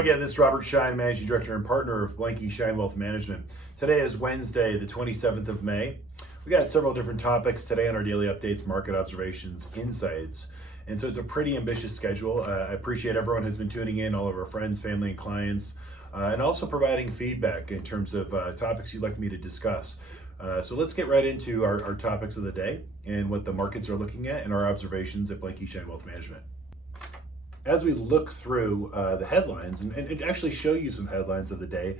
again, this is Robert Schein, Managing Director and Partner of Blanke Schein Wealth Management. Today is Wednesday, the 27th of May. We got several different topics today on our daily updates, market observations, insights. And so it's a pretty ambitious schedule. I appreciate everyone who's been tuning in, all of our friends, family, and clients, and also providing feedback in terms of topics you'd like me to discuss. So let's get right into our topics of the day and what the markets are looking at and our observations at Blanke Schein Wealth Management. As we look through the headlines and actually show you some headlines of the day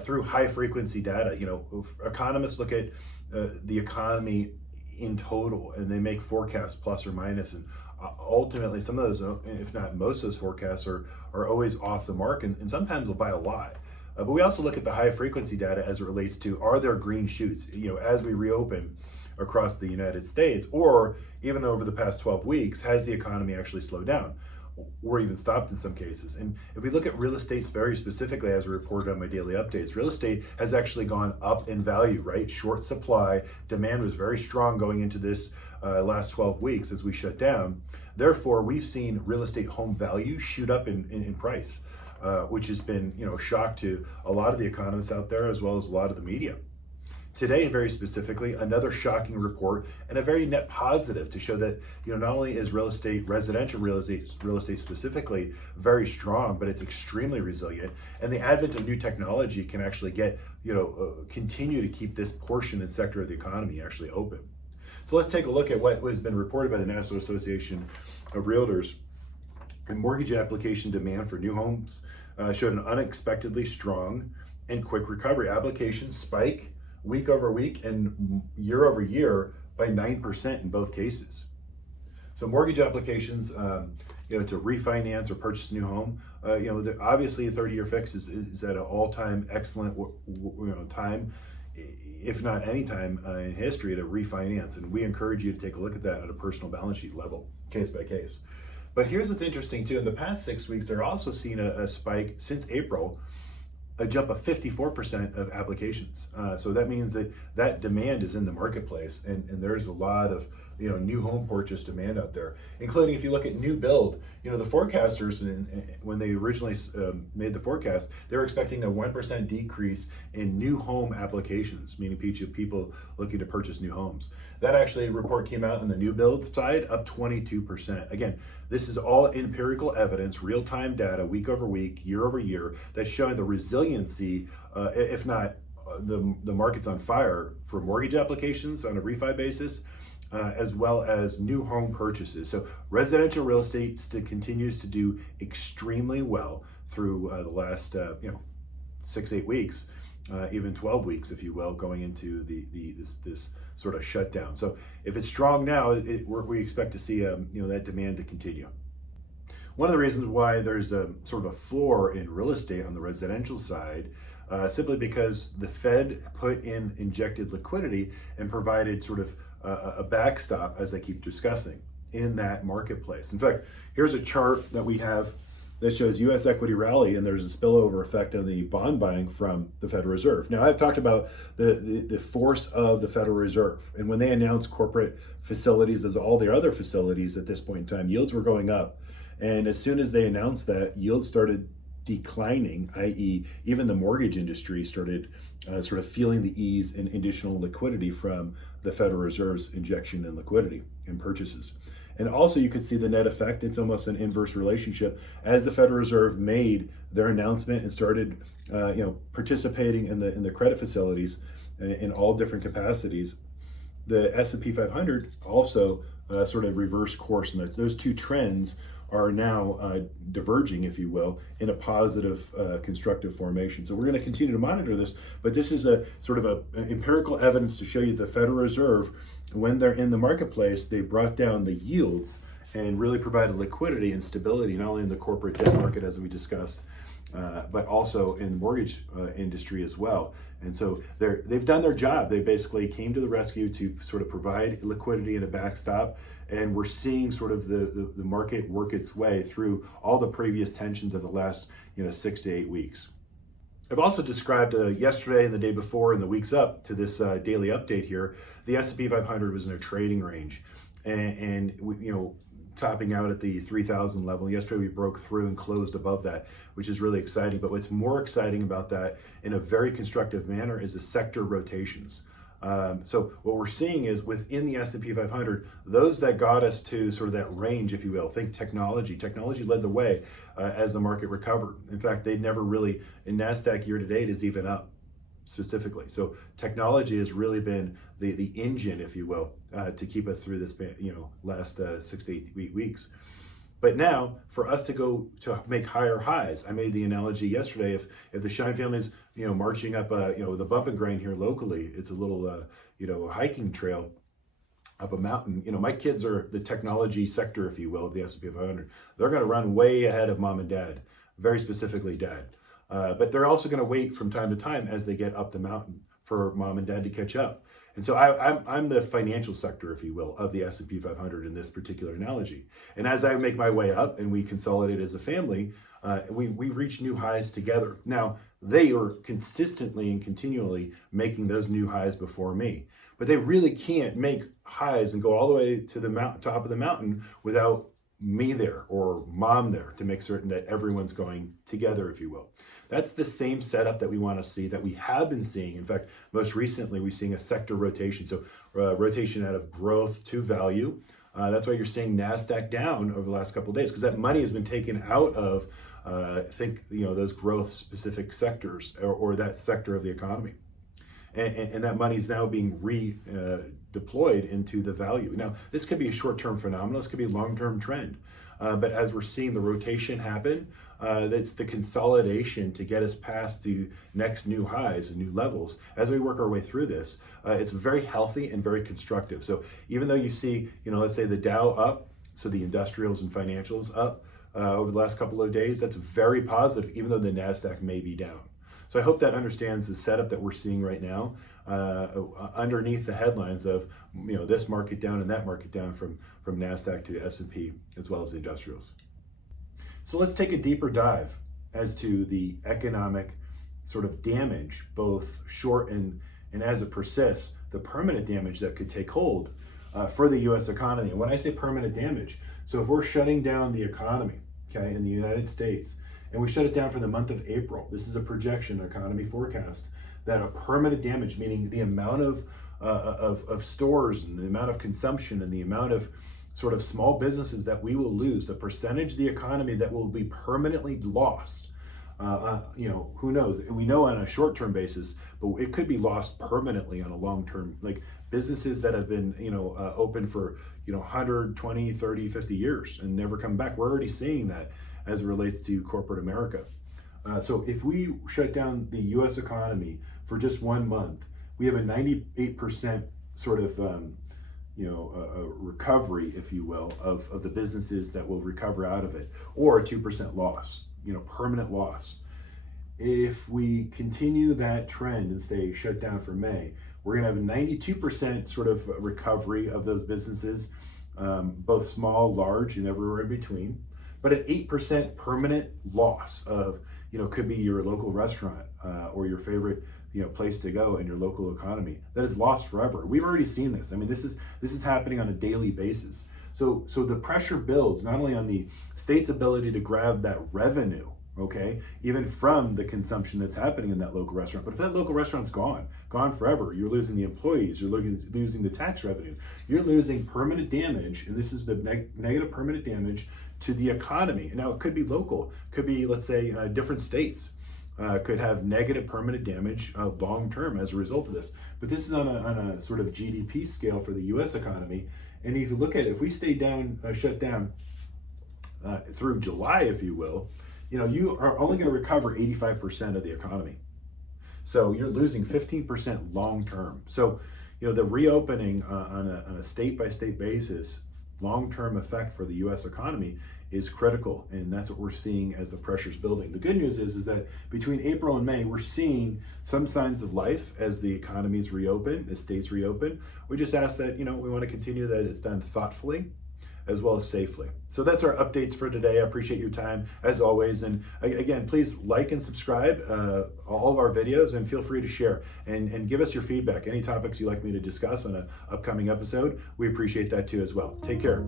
through high frequency data, economists look at the economy in total and they make forecasts plus or minus, and ultimately some of those, if not most of those forecasts are always off the mark and sometimes will by a lot. But we also look at the high frequency data as it relates to, are there green shoots, as we reopen across the United States, or even over the past 12 weeks, has the economy actually slowed down or even stopped in some cases? And if we look at real estate very specifically, as reported on my daily updates, real estate has actually gone up in value, right? Short supply, demand was very strong going into this last 12 weeks as we shut down. Therefore, we've seen real estate home value shoot up in price. Which has been, a shock to a lot of the economists out there, as well as a lot of the media. Today, very specifically, another shocking report and a very net positive to show that, not only is residential real estate specifically very strong, but it's extremely resilient. And the advent of new technology can actually continue to keep this portion and sector of the economy actually open. So let's take a look at what has been reported by the National Association of Realtors. And mortgage application demand for new homes showed an unexpectedly strong and quick recovery. Applications spike week over week and year over year by 9% in both cases. So mortgage applications, to refinance or purchase a new home, obviously a 30-year fix is at an all-time excellent time, if not any time in history, to refinance. And we encourage you to take a look at that at a personal balance sheet level, case by case. But here's what's interesting too. In the past 6 weeks, they're also seen a spike since April, a jump of 54% of applications. So that means that demand is in the marketplace, and there's a lot of new home purchase demand out there, including if you look at new build. The forecasters, when they originally made the forecast, they were expecting a 1% decrease in new home applications, meaning people looking to purchase new homes. That actually report came out on the new build side, up 22%. Again, this is all empirical evidence, real-time data, week over week, year over year, that's showing the resiliency, if not the market's on fire for mortgage applications on a refi basis, as well as new home purchases. So residential real estate still continues to do extremely well through the last 6-8 weeks, even 12 weeks, if you will, going into this sort of shutdown. So if it's strong now, we expect to see that demand to continue. One of the reasons why there's a sort of a floor in real estate on the residential side, simply because the Fed injected liquidity and provided sort of a backstop, as I keep discussing, in that marketplace. In fact, here's a chart that we have that shows U.S. equity rally, and there's a spillover effect on the bond buying from the Federal Reserve. Now, I've talked about the force of the Federal Reserve, and when they announced corporate facilities as all their other facilities at this point in time, yields were going up. And as soon as they announced that, yields started declining, i.e. even the mortgage industry started sort of feeling the ease and additional liquidity from the Federal Reserve's injection in liquidity and purchases. And also you could see the net effect. It's almost an inverse relationship. As the Federal Reserve made their announcement and started participating in the credit facilities in all different capacities, the S&P 500 also sort of reversed course, and those two trends are now diverging, if you will, in a positive, constructive formation. So we're going to continue to monitor this, but this is a sort of empirical evidence to show you the Federal Reserve, when they're in the marketplace, they brought down the yields and really provided liquidity and stability, not only in the corporate debt market, as we discussed, but also in the mortgage industry as well. And so they've done their job. They basically came to the rescue to sort of provide liquidity and a backstop. And we're seeing sort of the market work its way through all the previous tensions of the last 6 to 8 weeks. I've also described yesterday and the day before and the weeks up to this daily update here, the S&P 500 was in a trading range. And we, topping out at the 3,000 level. Yesterday we broke through and closed above that, which is really exciting. But what's more exciting about that in a very constructive manner is the sector rotations. So what we're seeing is within the S&P 500, those that got us to sort of that range, if you will, think technology. Technology led the way as the market recovered. In fact, they'd never really, in NASDAQ year to date, is even up specifically. So technology has really been the engine, if you will, to keep us through this, last 6 to 8 weeks. But now, for us to go to make higher highs, I made the analogy yesterday. If the Schein family is, marching up, the bump and grind here locally, it's a little, hiking trail up a mountain. My kids are the technology sector, if you will, of the S&P 500. They're going to run way ahead of mom and dad, very specifically dad. But they're also going to wait from time to time as they get up the mountain for mom and dad to catch up. And so I'm the financial sector, if you will, of the S&P 500 in this particular analogy. And as I make my way up and we consolidate as a family, we reach new highs together. Now, they are consistently and continually making those new highs before me. But they really can't make highs and go all the way to the top of the mountain without me there or mom there to make certain that everyone's going together, if you will. That's the same setup that we want to see, that we have been seeing. In fact, most recently, we're seeing a sector rotation. So rotation out of growth to value. That's why you're seeing NASDAQ down over the last couple of days, because that money has been taken out of, those growth specific sectors or that sector of the economy. And that money is now being redeployed into the value. Now, this could be a short-term phenomenon. This could be a long-term trend. But as we're seeing the rotation happen, that's the consolidation to get us past the next new highs and new levels. As we work our way through this, it's very healthy and very constructive. So even though you see, let's say the Dow up, so the industrials and financials up over the last couple of days, that's very positive, even though the NASDAQ may be down. So I hope that understands the setup that we're seeing right now underneath the headlines of this market down and that market down from NASDAQ to S&P as well as the industrials. So let's take a deeper dive as to the economic sort of damage, both short and as it persists, the permanent damage that could take hold for the U.S. economy. And when I say permanent damage, so if we're shutting down the economy, okay, in the United States, and we shut it down for the month of April. This is a projection, economy forecast, that a permanent damage, meaning the amount of stores and the amount of consumption and the amount of sort of small businesses that we will lose, the percentage of the economy that will be permanently lost. Who knows? We know on a short-term basis, but it could be lost permanently on a long-term, like businesses that have been, open for, 120, 30, 50 years and never come back. We're already seeing that as it relates to corporate America. So if we shut down the U.S. economy for just 1 month, we have a 98% sort of, a recovery, if you will, of the businesses that will recover out of it, or a 2% loss, permanent loss. If we continue that trend and stay shut down for May, we're gonna have a 92% sort of recovery of those businesses, both small, large, and everywhere in between. But an 8% permanent loss of, could be your local restaurant or your favorite, place to go in your local economy that is lost forever. We've already seen this. I mean, this is happening on a daily basis. So the pressure builds not only on the state's ability to grab that revenue, okay, even from the consumption that's happening in that local restaurant. But if that local restaurant's gone forever, you're losing the employees, you're losing the tax revenue, you're losing permanent damage, and this is the negative permanent damage to the economy. Now, it could be local, could be, let's say, different states could have negative permanent damage long-term as a result of this. But this is on a sort of GDP scale for the U.S. economy. And if you look at it, if we stay down, shut down through July, if you will, you are only going to recover 85% of the economy. So you're losing 15% long-term. So, the reopening on a state-by-state basis, long-term effect for the U.S. economy is critical, and that's what we're seeing as the pressure's building. The good news is that between April and May, we're seeing some signs of life as the economies reopen, as states reopen. We just ask that, we want to continue that it's done thoughtfully as well as safely. So that's our updates for today. I appreciate your time as always. And again, please like and subscribe all of our videos, and feel free to share and give us your feedback. Any topics you'd like me to discuss on an upcoming episode, we appreciate that too as well. Take care.